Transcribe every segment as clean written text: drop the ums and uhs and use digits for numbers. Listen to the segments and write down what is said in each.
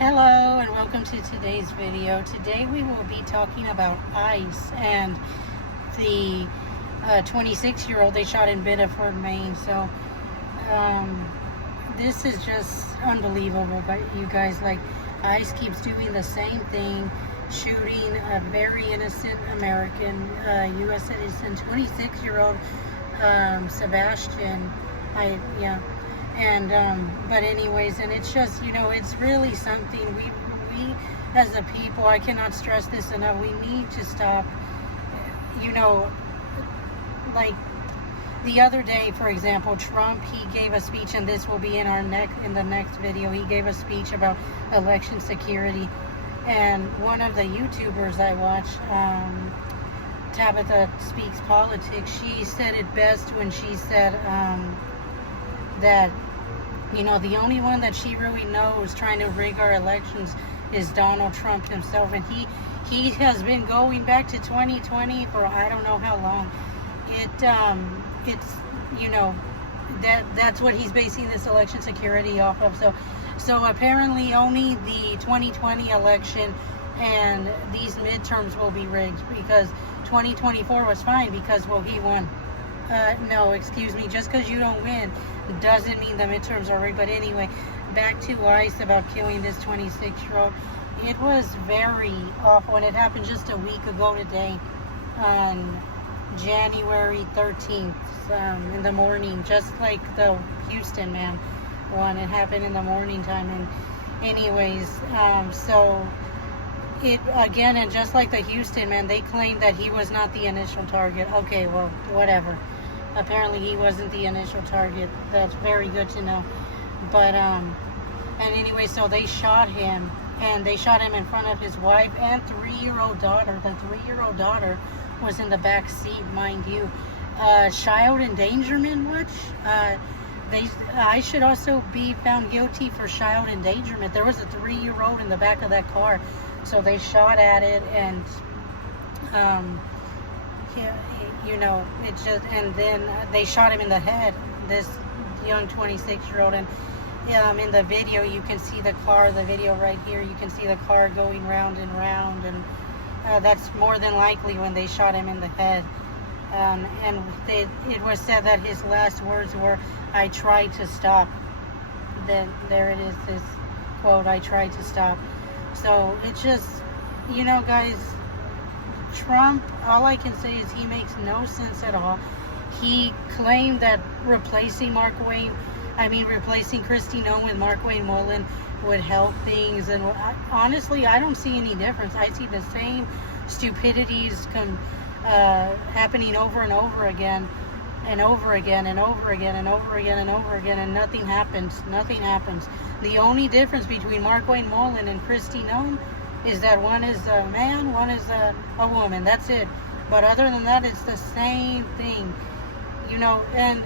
Hello and welcome to today's video. Today we will be talking about ICE and the 26-year-old they shot in Biddeford, Maine. So this is just unbelievable, but you guys, like, ICE keeps doing the same thing, shooting a very innocent American U.S. citizen, 26-year-old Sebastian. But anyways, and it's just, it's really something. We as a people, I cannot stress this enough, we need to stop. Like the other day, for example, Trump, he gave a speech, and this will be in the next video. He gave a speech about election security, and one of the YouTubers I watch, Tabitha Speaks Politics, she said it best when she said that the only one that she really knows trying to rig our elections is Donald Trump himself, and he has been going back to 2020 for I don't know how long. That's what he's basing this election security off of. So apparently only the 2020 election and these midterms will be rigged, because 2024 was fine because, well, he won. No, excuse me, just because you don't win doesn't mean the midterms are rigged. But anyway, back to ICE about killing this 26-year-old. It was very awful, and it happened just a week ago today, on January 13th, in the morning, just like the Houston man one. It happened in the morning time. And anyways, so it again, and just like the Houston man, they claimed that he was not the initial target. Okay, well, whatever. Apparently he wasn't the initial target. That's very good to know. But and anyway, so they shot him, and they shot him in front of his wife and 3-year-old daughter. The 3-year-old daughter was in the back seat, mind you. Child endangerment, I should also be found guilty for child endangerment. There was a 3-year-old in the back of that car, so they shot at it, and and then they shot him in the head, this young 26-year-old. And in the video you can see the car, the video right here, you can see the car going round and round, and that's more than likely when they shot him in the head. It was said that his last words were, "I tried to stop." Then there it is, this quote, "I tried to stop." So it's just, guys, Trump, all I can say is he makes no sense at all. He claimed that replacing Kristi Noem with Markwayne Mullin would help things, and honestly, I don't see any difference. I see the same stupidities happening over and over again, and over again, and over again, and over again, and over again, and nothing happens. The only difference between Markwayne Mullin and Kristi Noem is that one is a man, one is a woman. That's it. But other than that, it's the same thing. And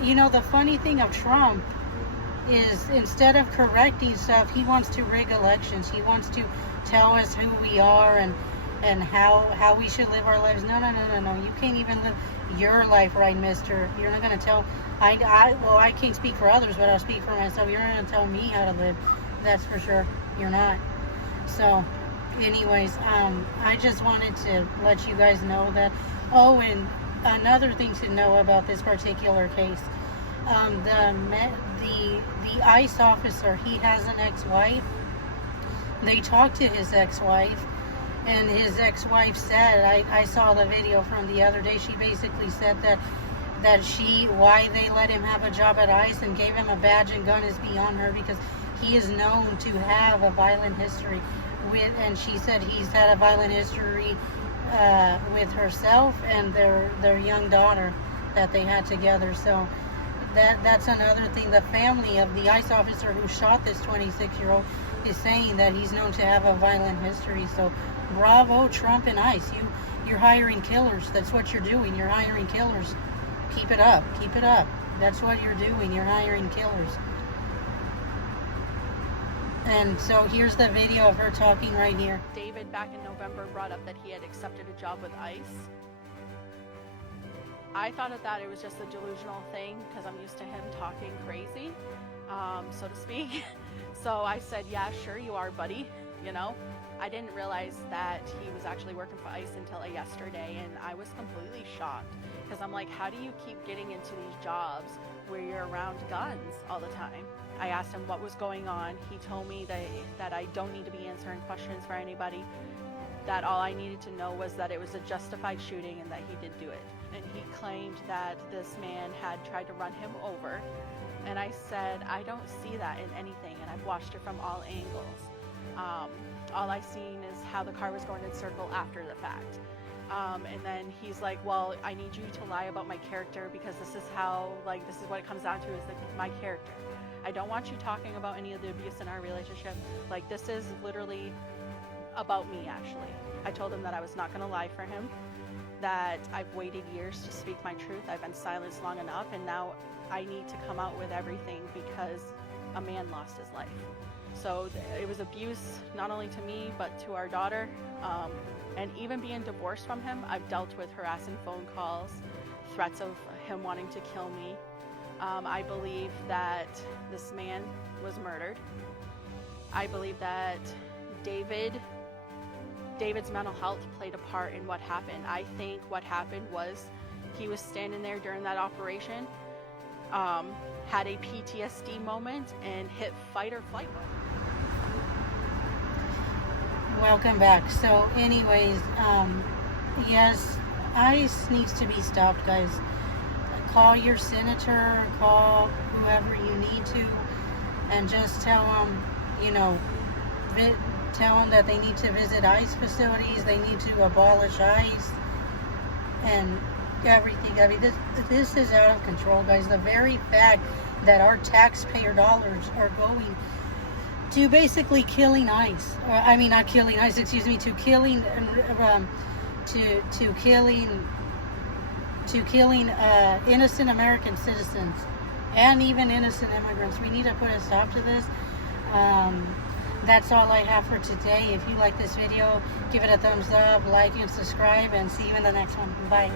the funny thing of Trump is, instead of correcting stuff, he wants to rig elections. He wants to tell us who we are and how we should live our lives. No. You can't even live your life right, mister. You're not going to tell... I can't speak for others, but I'll speak for myself. You're not going to tell me how to live. That's for sure. You're not. So, anyways, I just wanted to let you guys know that. Oh, and another thing to know about this particular case, the ICE officer, he has an ex-wife. They talked to his ex-wife, and his ex-wife said, I saw the video from the other day, she basically said that why they let him have a job at ICE and gave him a badge and gun is beyond her, because he is known to have a violent history and she said he's had a violent history with herself and their young daughter that they had together. So that's another thing. The family of the ICE officer who shot this 26-year-old is saying that he's known to have a violent history. So bravo, Trump and ICE. You're hiring killers. That's what you're doing. You're hiring killers. Keep it up. That's what you're doing. You're hiring killers. And so here's the video of her talking right here. David, back in November, brought up that he had accepted a job with ICE. I thought that it was just a delusional thing because I'm used to him talking crazy, so to speak. So I said, yeah, sure you are, buddy, you know. I didn't realize that he was actually working for ICE until yesterday, and I was completely shocked because I'm like, how do you keep getting into these jobs where you're around guns all the time? I asked him what was going on. He told me that I don't need to be answering questions for anybody, that all I needed to know was that it was a justified shooting and that he did do it. And he claimed that this man had tried to run him over. And I said, I don't see that in anything, and I've watched it from all angles. All I seen is how the car was going in circle after the fact. And then he's like, well, I need you to lie about my character because this is how, like, this is what it comes down to, is my character. I don't want you talking about any of the abuse in our relationship. Like, this is literally about me, actually. I told him that I was not going to lie for him, that I've waited years to speak my truth. I've been silenced long enough, and now I need to come out with everything because a man lost his life. So it was abuse, not only to me, but to our daughter. And even being divorced from him, I've dealt with harassing phone calls, threats of him wanting to kill me. I believe that this man was murdered. I believe that David's mental health played a part in what happened. I think what happened was he was standing there during that operation, had a PTSD moment, and hit fight or flight mode. Welcome back. So anyways, yes, ICE needs to be stopped, guys. Call your senator, call whoever you need to, and just tell them, you know, tell them that they need to visit ICE facilities, they need to abolish ICE, and everything. I mean, this is out of control, guys. The very fact that our taxpayer dollars are going to basically killing ICE, I mean, not killing ICE, excuse me, to killing innocent American citizens and even innocent immigrants. We need to put a stop to this. That's all I have for today. If you like this video, give it a thumbs up, like and subscribe, and see you in the next one. Bye.